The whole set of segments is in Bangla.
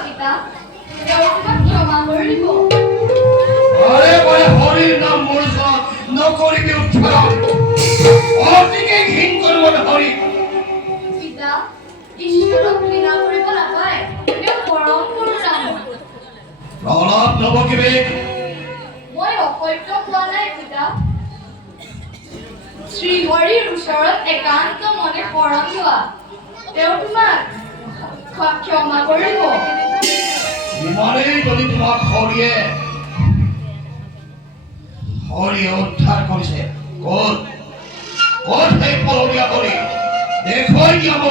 পিতা তোমাক ক্ষমা কৰিব আরে ভাই হরির নাম মূর্খ নকরিবি উচ্চারণ অতিকে ঘিন করব হরি পিতা ঈশ্বৰক ঘৃণা কৰিব নাপায় তেওঁ পৰম করুণাময় প্রহ্লাদ নবকিবে মই অসত্য কোৱা নাই পিতা শ্ৰীহৰিৰ ওচৰত একান্ত মনে শৰণ লোৱা তেওঁ তোমাক ক্ষমা কৰিব ইমানেই যদি তোমাক হরিয়ে উদ্ধার কৰিছে ক'ত সেই পলনীয়া হৰি দেখুৱাই দিয়াব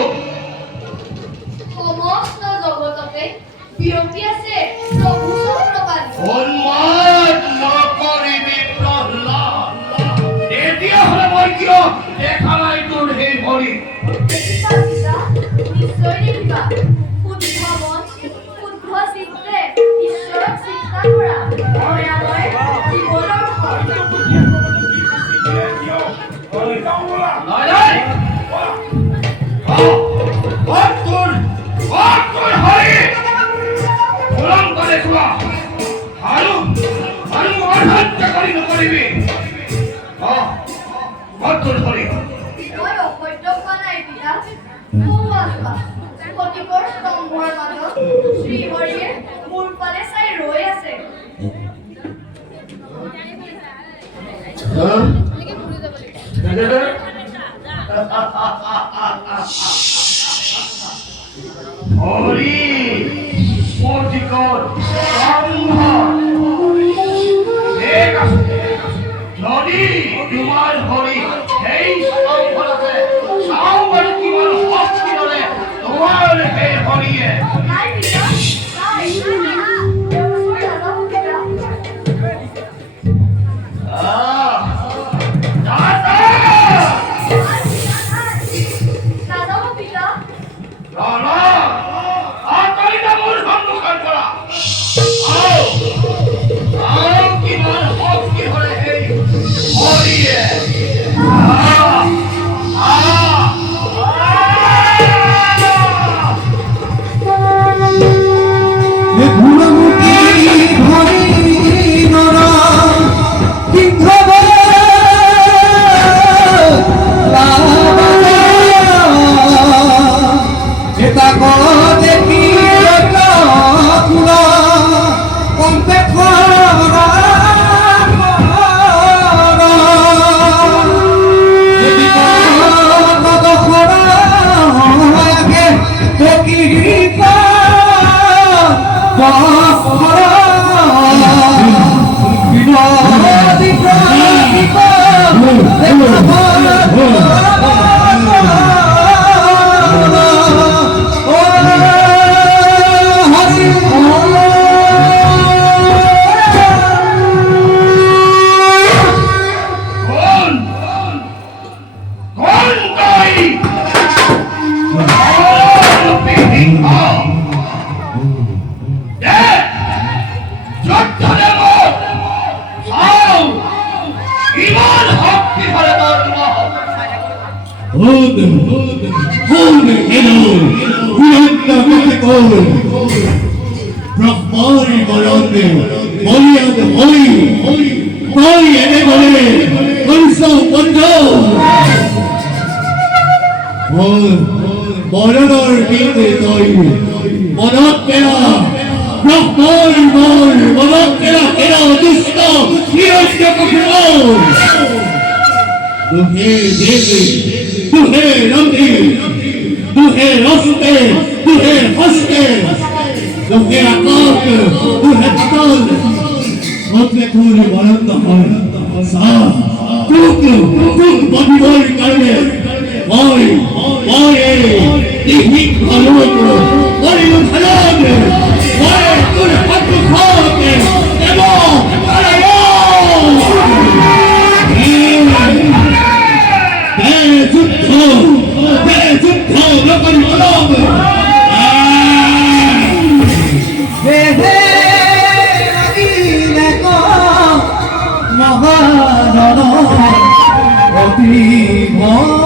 সমস্ত জগততে বিয়পি আছে প্ৰভু চক্ৰপাণি উন্মাদ নকৰিবি প্ৰহ্লাদ তেতিয়াহ'লে মই কিয় দেখা নাই তোৰ সেই হৰি দেখিবা পিতা নিশ্চয় দেখিবা শুদ্ধ মন শুদ্ধ চিত্তে ঈশ্বৰক চিন্তা কৰা দয়াময় জীৱনৰ নাই তোৰ হৰি পূৰণ কৰে খোৱা আৰু অসাধ্য কৰি নকৰিবি তোৰ হৰি মই অসত্য কোৱা নাই পিতা সতিপৰ স্তম্ভৰ মাজত শ্ৰীহৰিয়ে মোৰ ফালে চাই ৰৈ আছে হৰি পথিকৰ স্তম্ভ ঠিক আছে যদি তোমাৰ হৰি সেই স্তম্ভতে চাওঁ বাৰু কিমান শক্তি ল'লে তোমাৰ সেই হৰিয়ে নাই পিতা নাই তেওঁৰ ওচৰত নাযাব পিতা নাযাব পিতা কিমান শক্তি হ'লে সেই হৰিয়ে ব্ৰহ্মৰ বলতে মৰিয়াদ হৈ এনে গ'লে কৰিছ বন্ধ মৰণৰ দিনে তই মনত পেৰা ব্ৰহ্মৰ মনত পেৰা দুষ্ট দুহে দেৱে দুহে ৰন্ধি দুহে ৰস্তে দুহে হস্তে দুহে আকাশ দুহে পাতাল সবকে তোৰে বৰন্ত হয় তোক বান্ধিবৰ কাৰণে মই এই দিহিক ভালত কৰিলো ভালত মই তোৰ হাত খাওঁতে যুদ্ধ নকৰি অলপ অতি ভয়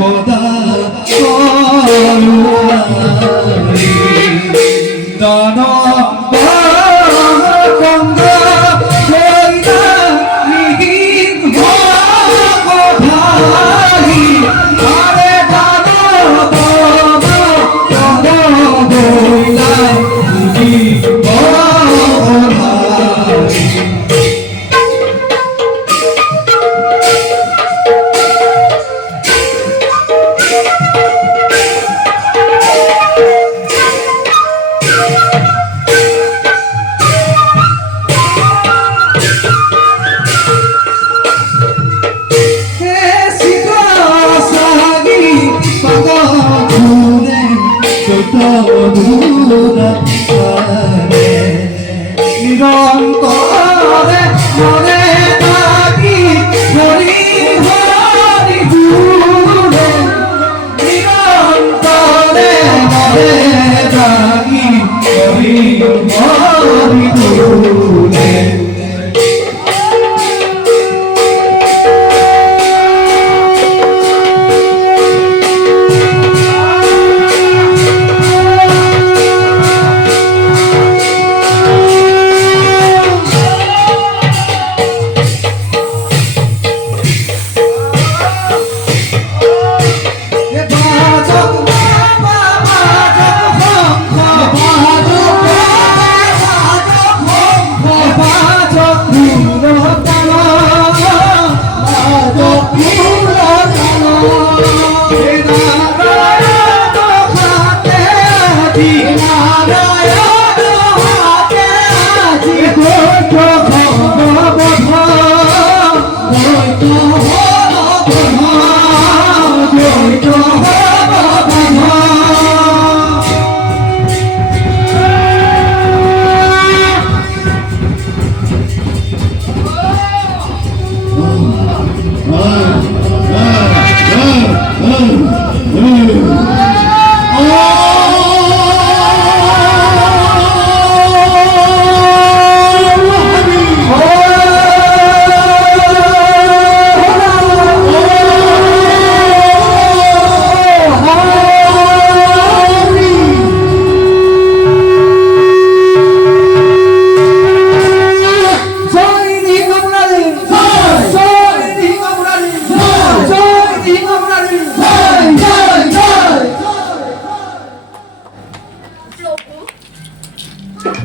একদা করুণারি দানব গঙ্গা কইনা নিহিন ভারি আরে দানব গঙ্গা নিহিন ভারি নিরন্তরে মনে থাকি হরি হরি গুণে নিরন্তরে মনে থাকি হরি হরি গুণে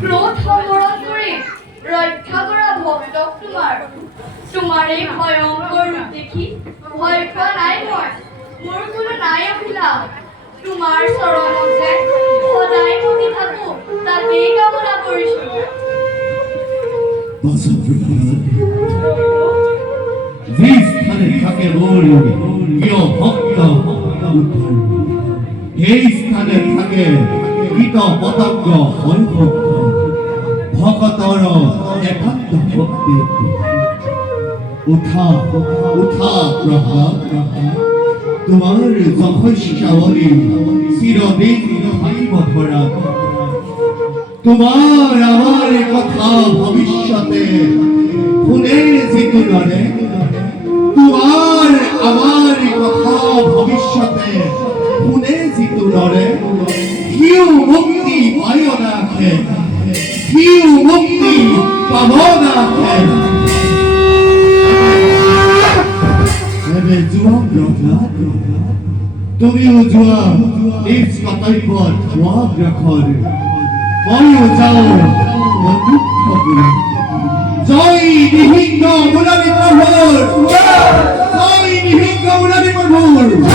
ক্রোধ সংবরণ করে রক্ষা করা ভক্তক তোমার এই ভয়ঙ্কর রূপ দেখি ভয় খোৱা নাই মই মোৰ কোনো নাই অভিলাষ তোমাৰ চৰণত যে সদায় বহি থাকো তাতেই কামনা কৰিছো স্থানে থাকে মোৰ প্ৰিয় ভক্ত এই স্থানে থাকে কীট পতংগ ভকতৰ একান্ত ভক্তি উঠা উঠা প্রভা তোমার যশস্যাবলী চিরদিন থাকিব ধরা তোমার আমার কথা ভবিষ্যতে শুনে যিটো নৰে তোমার আমার কথা ভবিষ্যতে শুনে যিটো নৰে সিও মুক্তি পায় নাখে সিও মুক্তি পাব নাখে যোৱা প্ৰহ্লাদ তুমিও যোৱা নিজ কৰ্তব্যত অগ্ৰসৰ ময়ো যাওঁ বন্ধুত্ব কৰি জয় নিহিংস মুৰাৰী প্ৰভুৰ জয় নিহিংস মুৰাৰী প্ৰভুৰ